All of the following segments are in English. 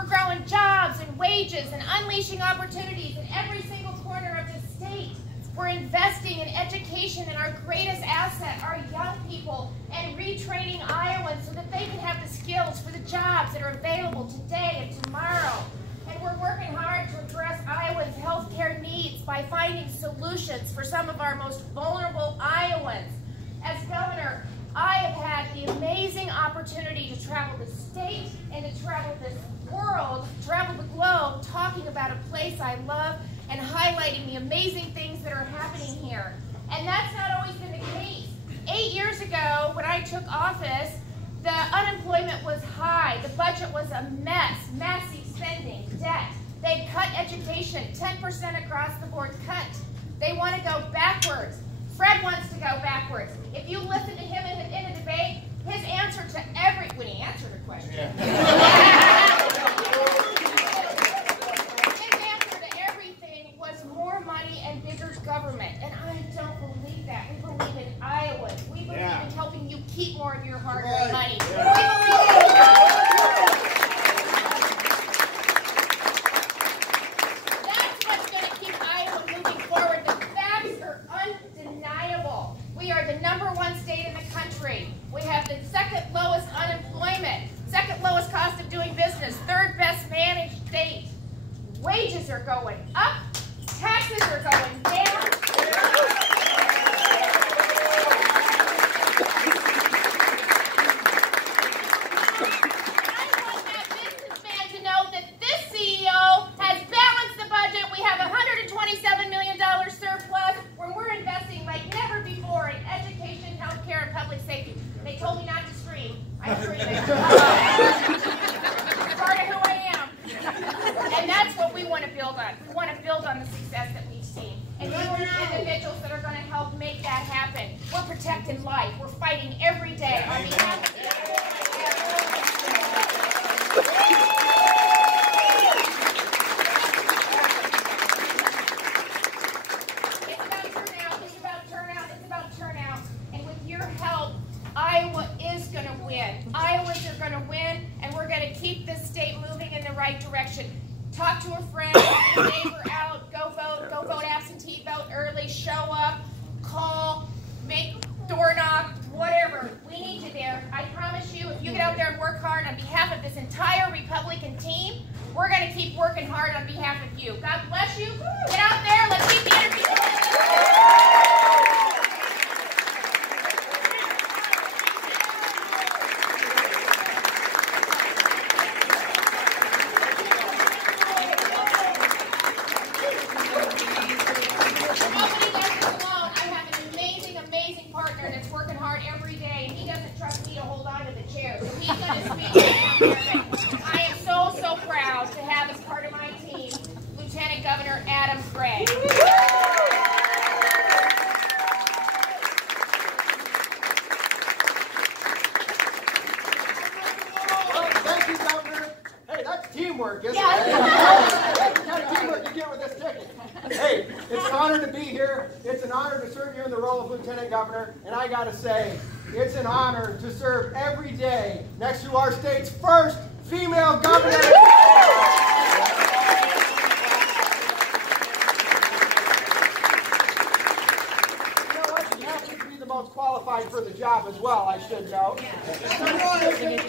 We're growing jobs and wages and unleashing opportunities in every single corner of the state. We're investing in education and our greatest asset, our young people, and retraining Iowans so that they can have the skills for the jobs that are available today and tomorrow. And we're working hard to address Iowans' healthcare needs by finding solutions for some of our most vulnerable Iowans. As governor, I have had the amazing opportunity to travel the state and to travel this world, travel the globe, talking about a place I love and highlighting the amazing things that are happening here. And that's not always been the case. 8 years ago, when I took office, the unemployment was high. The budget was a mess, massive spending, debt. They cut education, 10% across the board cut. They want to go backwards. Fred wants to go backwards. If you listen to him in a debate, his answer to when he answered a question. Yeah. His answer to everything was more money and bigger government. And I don't believe that. We believe in Iowa. We believe in helping you keep more of your hard-earned money. That's what's going to keep Iowa moving forward. The facts are undeniable. We are the #1 state in the country. We have the second lowest unemployment, second lowest cost of doing business, third best managed state. Wages are going up, taxes are going down. I want that businessman to know that this CEO has balanced the budget. We have a $127 million surplus where we're investing like never before in education, healthcare, and public safety. They told me not to scream. I'm screaming. It's part of who I am. And that's what we want to build on. We want to build on the success that we've seen. And you are the individuals that are going to help make that happen. We're protecting life. We're fighting every day on behalf of Iowa is going to win. Iowans are going to win, and we're going to keep this state moving in the right direction. Talk to a friend, get a neighbor out, go vote absentee, vote early, show up, call, make door knock, whatever. We need you there. I promise you, if you get out there and work hard on behalf of this entire Republican team, we're going to keep working hard on behalf of you. God bless you. Get out there. Let's keep the energy going. I am so proud to have as part of my team Lieutenant Governor Gregg. Thank you, Governor. Hey, that's teamwork, isn't it? That's the kind of teamwork you get with this ticket. Hey, it's an honor to be here. It's an honor to serve you in the role of Lieutenant Governor, and I got to say, it's an honor to serve every day next to our state's first female governor. You know what? She happens to be the most qualified for the job as well, I should know. At the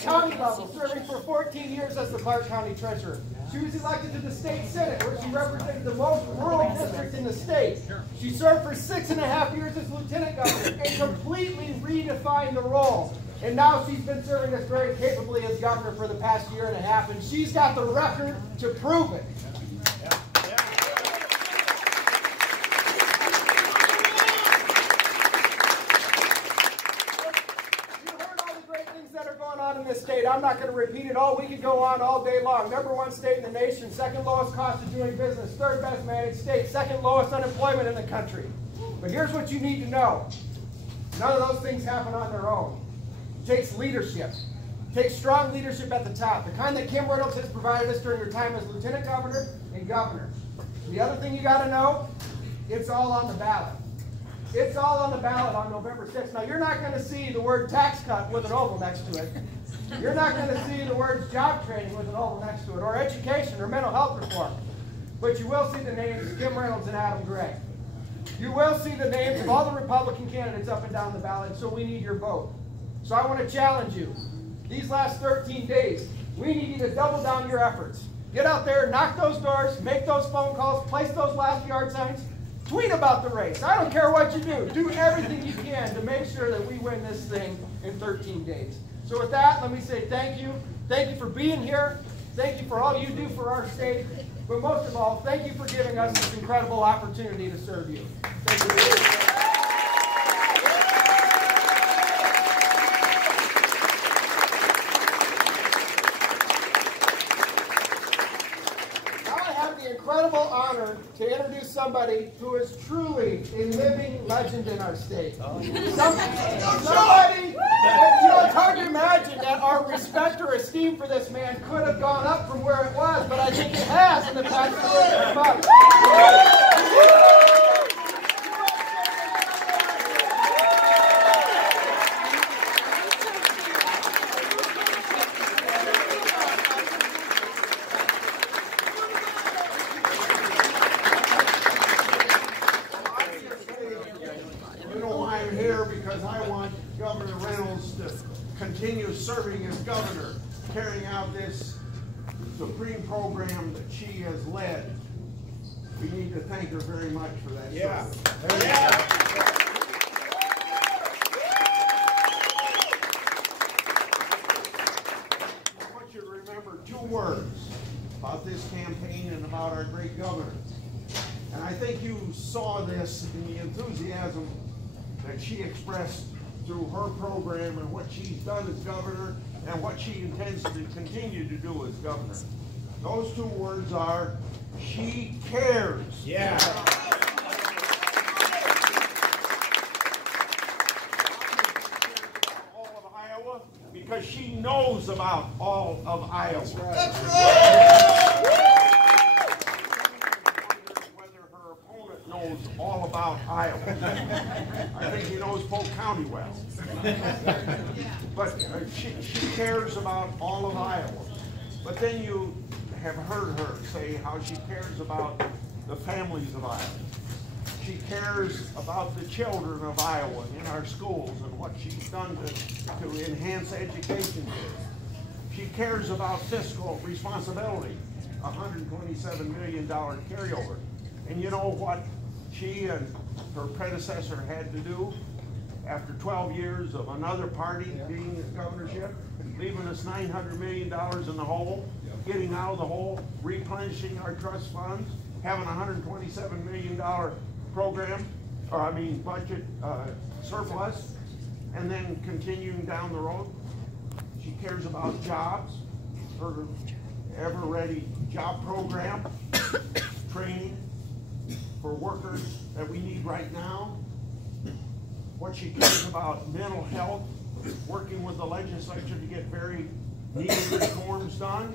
county level, serving for 14 years as the Clark County Treasurer. She was elected to the state Senate, where she represented the most rural district in the state. She served for 6.5 years as Lieutenant Governor and completely redefined the role. And now she's been serving us very capably as Governor for the past 1.5 years, and she's got the record to prove it. In this state. I'm not going to repeat it all. We could go on all day long. #1 state in the nation, second lowest cost of doing business, third best managed state, second lowest unemployment in the country. But here's what you need to know. None of those things happen on their own. It takes leadership. It takes strong leadership at the top, the kind that Kim Reynolds has provided us during her time as Lieutenant Governor and Governor. The other thing you got to know, it's all on the ballot. It's all on the ballot on November 6th. Now, you're not going to see the word tax cut with an oval next to it. You're not going to see the words job training with an oval next to it, or education, or mental health reform. But you will see the names of Kim Reynolds and Adam Gregg. You will see the names of all the Republican candidates up and down the ballot, so we need your vote. So I want to challenge you. These last 13 days, we need you to double down your efforts. Get out there, knock those doors, make those phone calls, place those last yard signs, tweet about the race. I don't care what you do. Do everything you can to make sure that we win this thing in 13 days. So with that, let me say thank you. Thank you for being here. Thank you for all you do for our state. But most of all, thank you for giving us this incredible opportunity to serve you. Thank you. Incredible honor to introduce somebody who is truly a living legend in our state. Somebody, it's hard to imagine that our respect or esteem for this man could have gone up from where it was, but I think it has in the past 4 months. Because I want Governor Reynolds to continue serving as governor, carrying out this supreme program that she has led. We need to thank her very much for that. Yeah. I want you to remember 2 words about this campaign and about our great governor. And I think you saw this in the enthusiasm that she expressed through her program and what she's done as governor and what she intends to continue to do as governor. Those 2 words are, she cares. Yeah. All of Iowa, because she knows about all of Iowa. That's right. Knows all about Iowa. I think he knows Polk County well. But she cares about all of Iowa. But then you have heard her say how she cares about the families of Iowa. She cares about the children of Iowa in our schools and what she's done to enhance education there. She cares about fiscal responsibility, $127 million carryover. And you know what she and her predecessor had to do after 12 years of another party being in governorship, leaving us $900 million in the hole, getting out of the hole, replenishing our trust funds, having a $127 million program, budget surplus, and then continuing down the road. She cares about jobs, her ever-ready job program, training for workers that we need right now, what she cares about mental health, working with the legislature to get very needed reforms done,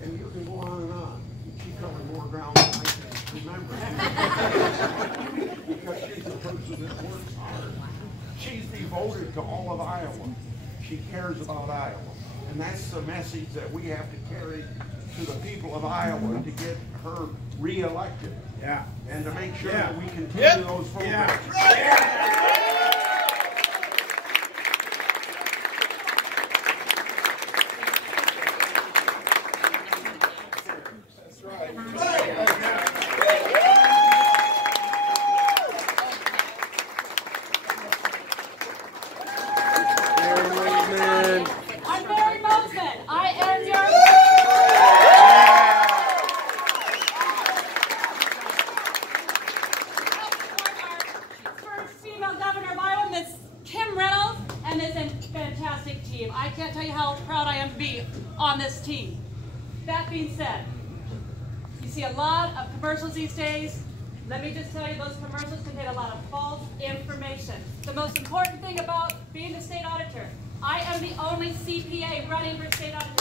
and you can go on and on. She covered more ground than I can remember. Because she's a person that works hard. She's devoted to all of Iowa. She cares about Iowa. And that's the message that we have to carry to the people of Iowa to get her re-elected. Yeah. And to make sure that we continue those programs. That's right. I'm Mary Mosiman. I am your first female governor of Iowa, Miss Kim Reynolds, and this fantastic team. I can't tell you how proud I am to be on this team. That being said, you see a lot of commercials these days. Let me just tell you, those commercials contain a lot of false information. The most important thing about being the state auditor, I am the only CPA running for state auditor.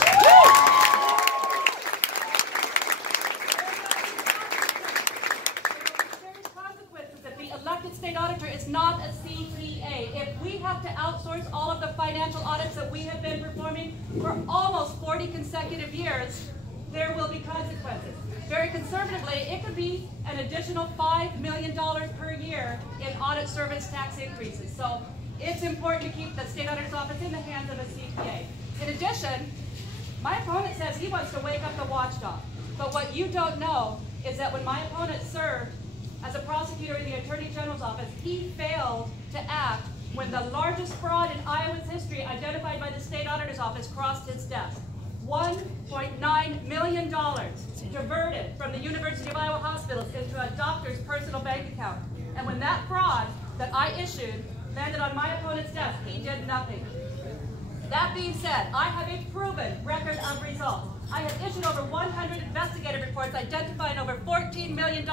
There's consequences if the elected state auditor auditor is not a CPA. If we have to outsource all of the financial audits that we have been performing for almost 40 consecutive years, there will be consequences. Very conservatively, it could be an additional $5 million per year in audit service tax increases. So it's important to keep the state auditor's office in the hands of a CPA. In addition, my opponent says he wants to wake up the watchdog. But what you don't know is that when my opponent served as a prosecutor in the Attorney General's office, he failed to act when the largest fraud in Iowa's history identified by the state auditor's office crossed his desk. $1.9 million diverted from the University of Iowa hospitals into a doctor's personal bank account. And when that fraud that I issued landed on my opponent's desk, he did nothing. That being said, I have a proven record of results. I have issued over 100 investigative reports identifying over $14 million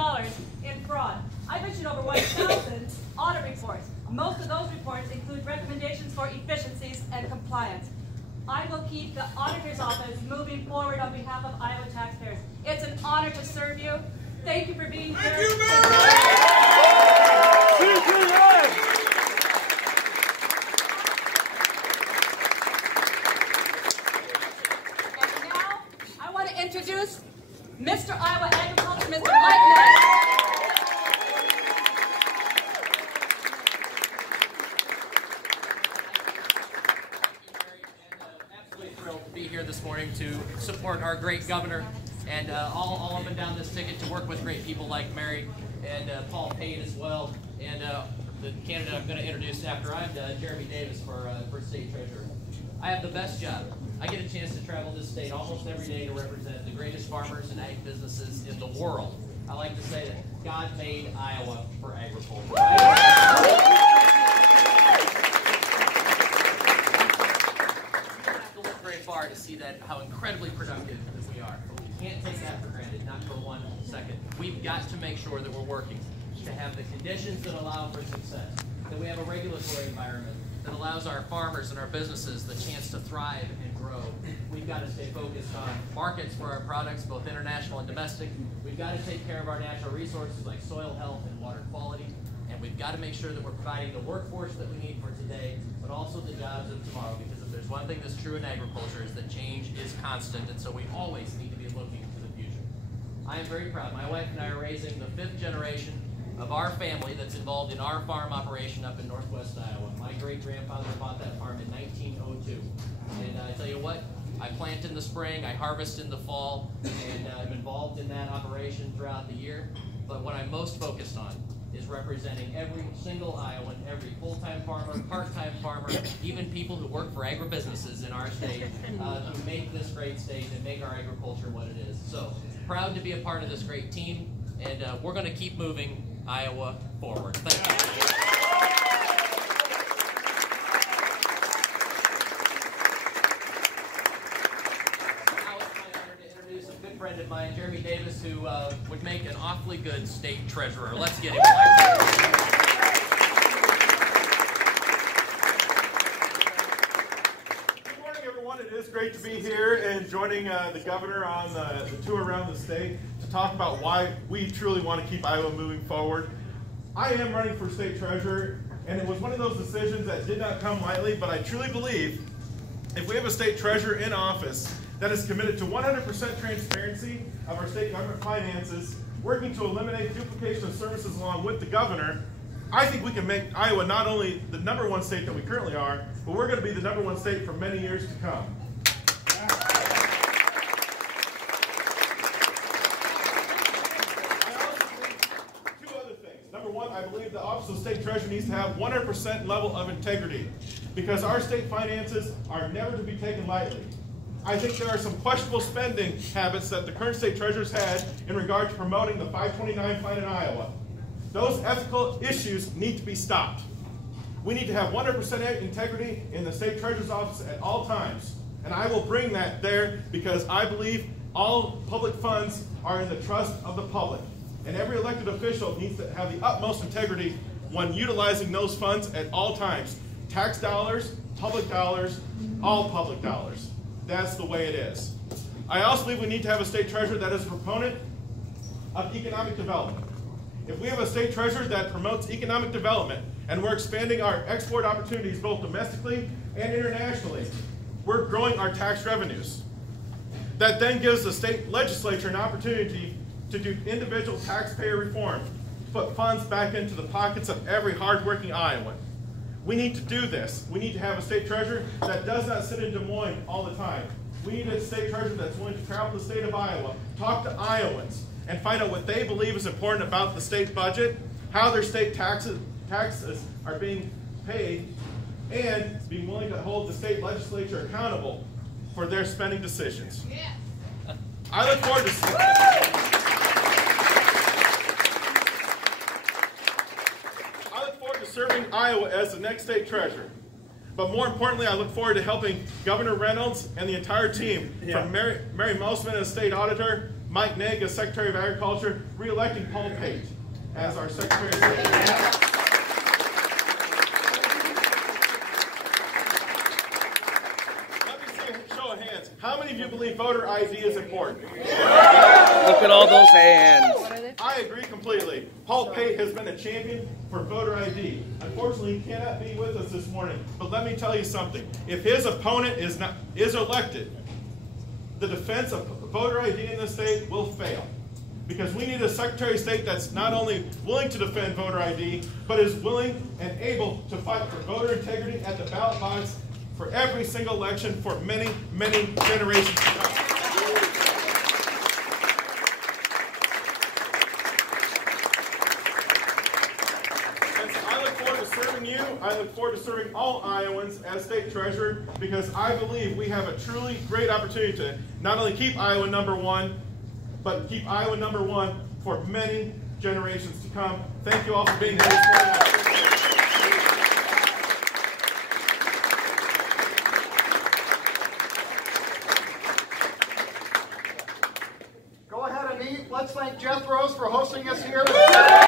in fraud. I've issued over 1,000 audit reports. Most of those reports include recommendations for efficiencies and compliance. I will keep the auditor's office moving forward on behalf of Iowa taxpayers. It's an honor to serve you. Thank you for being here. Thank you, And now, I want to introduce Mr. Iowa Agriculture, Mr. Naig. Be here this morning to support our great governor and all up and down this ticket to work with great people like Mary and Paul Payne as well, and the candidate I'm going to introduce after I'm done, Jeremy Davis for state treasurer. I have the best job. I get a chance to travel this state almost every day to represent the greatest farmers and ag businesses in the world. I like to say that God made Iowa for agriculture. Far to see that how incredibly productive we are. But we can't take that for granted, not for 1 second. We've got to make sure that we're working to have the conditions that allow for success, that we have a regulatory environment that allows our farmers and our businesses the chance to thrive and grow. We've got to stay focused on markets for our products, both international and domestic. We've got to take care of our natural resources like soil health and water quality. And we've got to make sure that we're providing the workforce that we need for today, but also the jobs of tomorrow. Because if there's one thing that's true in agriculture is that change is constant, and so we always need to be looking to the future. I am very proud. My wife and I are raising the 5th generation of our family that's involved in our farm operation up in northwest Iowa. My great-grandfather bought that farm in 1902. And I tell you what, I plant in the spring, I harvest in the fall, and I'm involved in that operation throughout the year. But what I'm most focused on is representing every single Iowan, every full-time farmer, part-time farmer, even people who work for agribusinesses in our state who make this great state and make our agriculture what it is. So proud to be a part of this great team, and we're going to keep moving Iowa forward. Thank you. Friend of mine, Jeremy Davis, who would make an awfully good state treasurer. Let's get him. Good morning, everyone. It is great to be here and joining the governor on the tour around the state to talk about why we truly want to keep Iowa moving forward. I am running for state treasurer, and it was one of those decisions that did not come lightly, but I truly believe if we have a state treasurer in office that is committed to 100% transparency of our state government finances, working to eliminate duplication of services along with the governor, I think we can make Iowa not only the #1 state that we currently are, but we're going to be the #1 state for many years to come. I also believe 2 other things. #1, I believe the Office of State Treasurer needs to have 100% level of integrity, because our state finances are never to be taken lightly. I think there are some questionable spending habits that the current state treasurer's had in regard to promoting the 529 plan in Iowa. Those ethical issues need to be stopped. We need to have 100% integrity in the state treasurer's office at all times. And I will bring that there because I believe all public funds are in the trust of the public. And every elected official needs to have the utmost integrity when utilizing those funds at all times. Tax dollars, all public dollars. That's the way it is. I also believe we need to have a state treasurer that is a proponent of economic development. If we have a state treasurer that promotes economic development and we're expanding our export opportunities both domestically and internationally, we're growing our tax revenues. That then gives the state legislature an opportunity to do individual taxpayer reform, put funds back into the pockets of every hardworking Iowan. We need to do this. We need to have a state treasurer that does not sit in Des Moines all the time. We need a state treasurer that's willing to travel the state of Iowa, talk to Iowans, and find out what they believe is important about the state budget, how their state taxes are being paid, and being willing to hold the state legislature accountable for their spending decisions. Yeah. I look forward to serving Iowa as the next state treasurer. But more importantly, I look forward to helping Governor Reynolds and the entire team, from Mary Mosiman as state auditor, Mike Naig as Secretary of Agriculture, re-electing Paul Pate as our Secretary of State. How many of you believe voter ID is important? Look at all those hands. I agree completely. Paul Pate has been a champion for voter ID. Unfortunately, he cannot be with us this morning, but let me tell you something. If his opponent is elected, the defense of voter ID in this state will fail. Because we need a Secretary of State that's not only willing to defend voter ID, but is willing and able to fight for voter integrity at the ballot box for every single election for many, many generations to come. And so I look forward to serving you. I look forward to serving all Iowans as state treasurer, because I believe we have a truly great opportunity to not only keep Iowa #1, but keep Iowa #1 for many generations to come. Thank you all for being here this morning. Let's thank Jethro's for hosting us here.